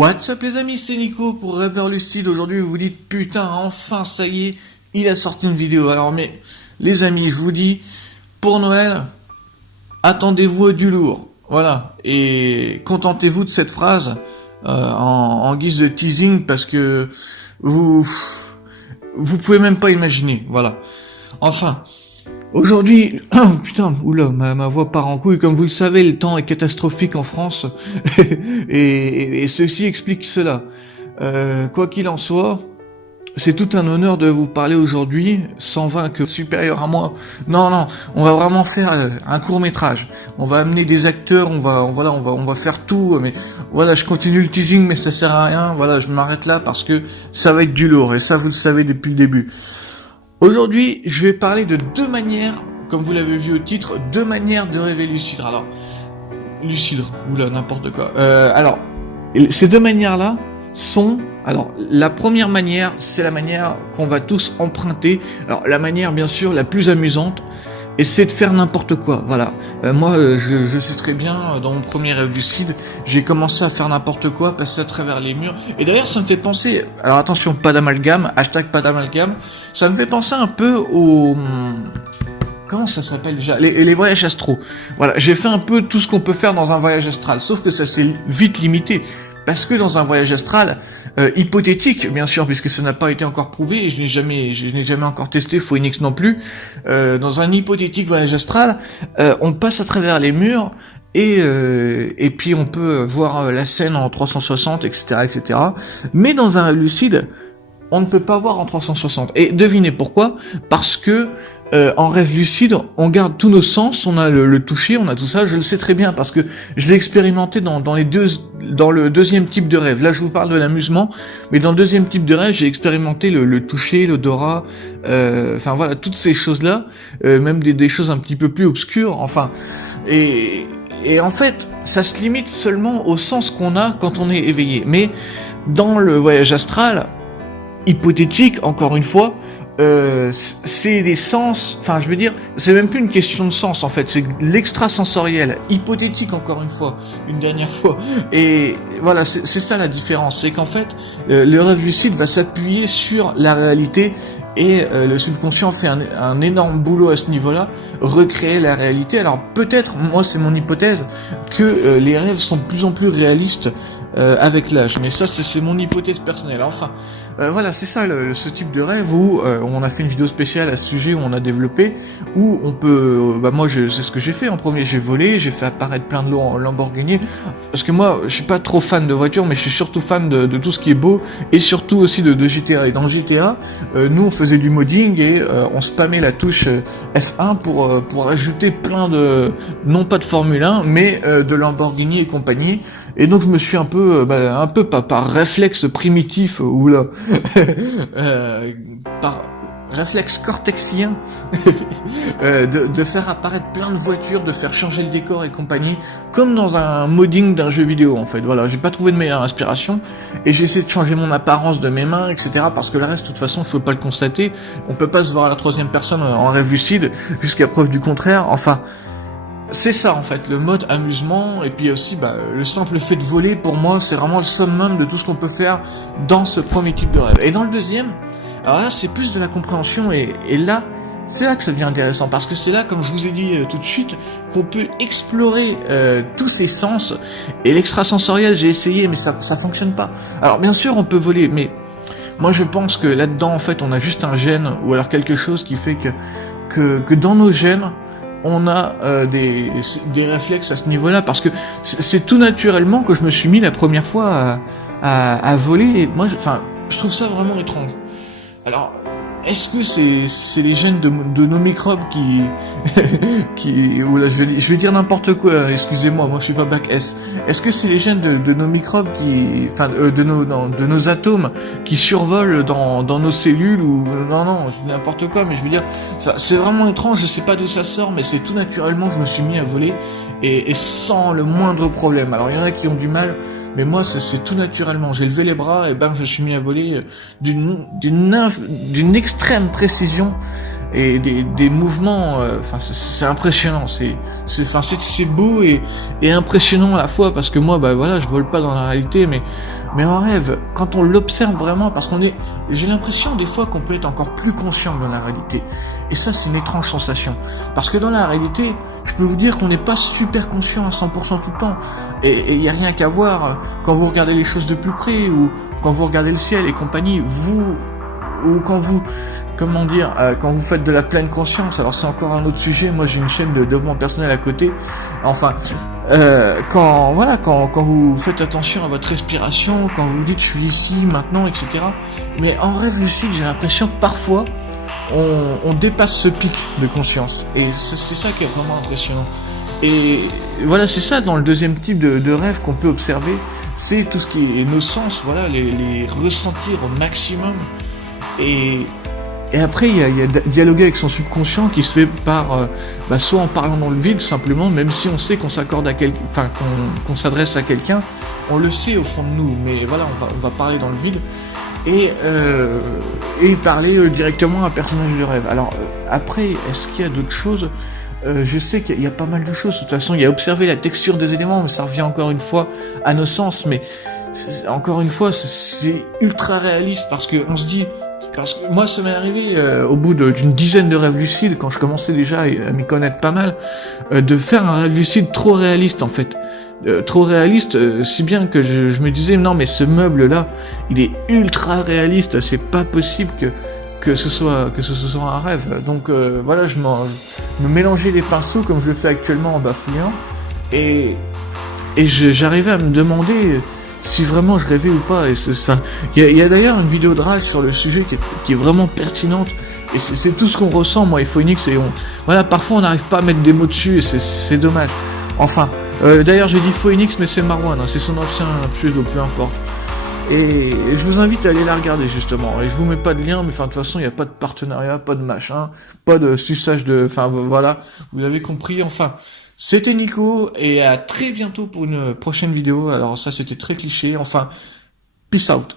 What's up les amis, c'est Nico pour Rêveur Lucide. Aujourd'hui vous vous dites putain enfin ça y est, il a sorti une vidéo. Alors mais les amis, je vous dis, pour Noël, attendez-vous du lourd. Voilà, et contentez-vous de cette phrase en guise de teasing parce que vous pouvez même pas imaginer. Voilà. Enfin, aujourd'hui, putain, oula, ma voix part en couille. Comme vous le savez, le temps est catastrophique en France, et ceci explique cela. Quoi qu'il en soit, c'est tout un honneur de vous parler aujourd'hui, sans vaincre supérieur à moi. Non, on va vraiment faire un court-métrage. On va amener des acteurs, on va faire tout, mais voilà, je continue le teasing, mais ça sert à rien. Voilà, je m'arrête là parce que ça va être du lourd, et ça vous le savez depuis le début. Aujourd'hui, je vais parler de deux manières, comme vous l'avez vu au titre, deux manières de rêver lucide. Alors, lucide, oula, n'importe quoi. Alors, ces deux manières-là sont... Alors, la première manière, c'est la manière qu'on va tous emprunter. Alors, la manière, bien sûr, la plus amusante, et c'est de faire n'importe quoi. Voilà. Moi, je sais très bien, dans mon premier rêve lucide, j'ai commencé à faire n'importe quoi, passer à travers les murs. Et d'ailleurs, ça me fait penser... Alors, attention, pas d'amalgame, hashtag pas d'amalgame. Ça me fait penser un peu au... Comment ça s'appelle déjà ? Les voyages astraux. Voilà, j'ai fait un peu tout ce qu'on peut faire dans un voyage astral, sauf que ça s'est vite limité. Parce que dans un voyage astral, hypothétique, bien sûr, puisque ça n'a pas été encore prouvé, et je n'ai jamais encore testé, Phoenix non plus, dans un hypothétique voyage astral, on passe à travers les murs, et puis on peut voir la scène en 360, etc. Mais dans un rêve lucide, on ne peut pas voir en 360. Et devinez pourquoi ? Parce que en rêve lucide, on garde tous nos sens, on a le toucher, on a tout ça, je le sais très bien parce que je l'ai expérimenté dans le deuxième type de rêve. Là, je vous parle de l'amusement, mais dans le deuxième type de rêve, j'ai expérimenté le toucher, l'odorat, enfin voilà, toutes ces choses-là, même des choses un petit peu plus obscures, enfin, et en fait, ça se limite seulement au sens qu'on a quand on est éveillé. Mais dans le voyage astral, hypothétique, encore une fois, c'est des sens, enfin je veux dire, c'est même plus une question de sens en fait, c'est l'extrasensoriel, hypothétique encore une fois, une dernière fois, et voilà, c'est ça la différence, c'est qu'en fait, le rêve lucide va s'appuyer sur la réalité, et le subconscient fait un énorme boulot à ce niveau-là, recréer la réalité. Alors peut-être, moi c'est mon hypothèse, que les rêves sont de plus en plus réalistes avec l'âge, mais ça c'est mon hypothèse personnelle. Enfin, voilà, c'est ça ce type de rêve où on a fait une vidéo spéciale à ce sujet, où on a développé, où on peut, moi c'est ce que j'ai fait en premier, j'ai volé, j'ai fait apparaître plein de Lamborghini, parce que moi je suis pas trop fan de voitures, mais je suis surtout fan de tout ce qui est beau, et surtout aussi de GTA. Et dans GTA, nous on faisait du modding, et on spammait la touche F1 pour ajouter plein de, non pas de Formule 1, mais de Lamborghini et compagnie. Et donc je me suis un peu par réflexe primitif, oula, par réflexe cortexien, de faire apparaître plein de voitures, de faire changer le décor et compagnie, comme dans un modding d'un jeu vidéo en fait. Voilà, j'ai pas trouvé de meilleure inspiration, et j'ai essayé de changer mon apparence de mes mains, etc. Parce que le reste, de toute façon, je peux pas le constater. On peut pas se voir à la troisième personne en rêve lucide, jusqu'à preuve du contraire. Enfin, c'est ça en fait, le mode amusement, et puis aussi le simple fait de voler, pour moi c'est vraiment le summum de tout ce qu'on peut faire dans ce premier type de rêve. Et dans le deuxième, alors là c'est plus de la compréhension, et là c'est là que ça devient intéressant, parce que c'est là, comme je vous ai dit tout de suite, qu'on peut explorer tous ces sens. Et l'extrasensoriel, j'ai essayé, mais ça fonctionne pas. Alors bien sûr on peut voler, mais moi je pense que là-dedans en fait on a juste un gène, ou alors quelque chose qui fait que dans nos gènes on a des réflexes à ce niveau-là, parce que c'est tout naturellement que je me suis mis la première fois à voler. Et moi, je trouve ça vraiment étrange. Alors, est-ce que c'est les gènes de nos microbes qui ou là je vais dire n'importe quoi, excusez-moi, moi je suis pas bac S. Est-ce que c'est les gènes de nos microbes de nos atomes qui survolent dans nos cellules, ou non, je dis n'importe quoi, mais je veux dire, ça c'est vraiment étrange, je sais pas d'où ça sort, mais c'est tout naturellement que je me suis mis à voler, et sans le moindre problème. Alors il y en a qui ont du mal, mais moi c'est tout naturellement, j'ai levé les bras et bam, je me suis mis à voler d'une extrême précision, et des mouvements, c'est impressionnant, c'est beau et impressionnant à la fois, parce que moi voilà, je vole pas dans la réalité, mais Mais en rêve, quand on l'observe vraiment, parce j'ai l'impression des fois qu'on peut être encore plus conscient dans la réalité. Et ça, c'est une étrange sensation. Parce que dans la réalité, je peux vous dire qu'on n'est pas super conscient à 100% tout le temps. Et il n'y a rien qu'à voir quand vous regardez les choses de plus près, ou quand vous regardez le ciel et compagnie, ou quand vous, quand vous faites de la pleine conscience. Alors c'est encore un autre sujet. Moi, j'ai une chaîne de développement personnel à côté. Enfin, quand vous faites attention à votre respiration, quand vous dites je suis ici, maintenant, etc. Mais en rêve lucide, j'ai l'impression que parfois on dépasse ce pic de conscience. Et c'est ça qui est vraiment impressionnant. Et voilà, c'est ça dans le deuxième type de rêve qu'on peut observer. C'est tout ce qui est nos sens, voilà, les ressentir au maximum. Et après, il y a dialoguer avec son subconscient qui se fait par, soit en parlant dans le vide, simplement, même si on sait qu'on s'accorde à qu'on s'adresse à quelqu'un, on le sait au fond de nous, mais voilà, on va parler dans le vide, et parler directement à un personnage de rêve. Alors, après, est-ce qu'il y a d'autres choses? Je sais qu'il y a pas mal de choses, de toute façon, il y a observer la texture des éléments, mais ça revient encore une fois à nos sens, mais encore une fois, c'est ultra réaliste, parce que moi, ça m'est arrivé au bout d'une dizaine de rêves lucides, quand je commençais déjà à m'y connaître pas mal, de faire un rêve lucide trop réaliste en fait. Trop réaliste, si bien que je me disais non mais ce meuble là, il est ultra réaliste, c'est pas possible que ce soit un rêve. Donc voilà, je me mélangeais les pinceaux comme je le fais actuellement en bafouillant, et j'arrivais à me demander si vraiment je rêvais ou pas. Et il y a d'ailleurs une vidéo de Rage sur le sujet qui est vraiment pertinente, et c'est tout ce qu'on ressent, moi et Phoenix, et voilà, parfois on n'arrive pas à mettre des mots dessus, et c'est dommage. Enfin, d'ailleurs j'ai dit Phoenix, mais c'est Marwan, hein, c'est son ancien pseudo, peu importe. Et je vous invite à aller la regarder justement, et je vous mets pas de lien, mais enfin de toute façon il n'y a pas de partenariat, pas de machin, pas de suçage enfin voilà, vous avez compris. Enfin, c'était Nico, et à très bientôt pour une prochaine vidéo. Alors ça c'était très cliché, enfin, peace out.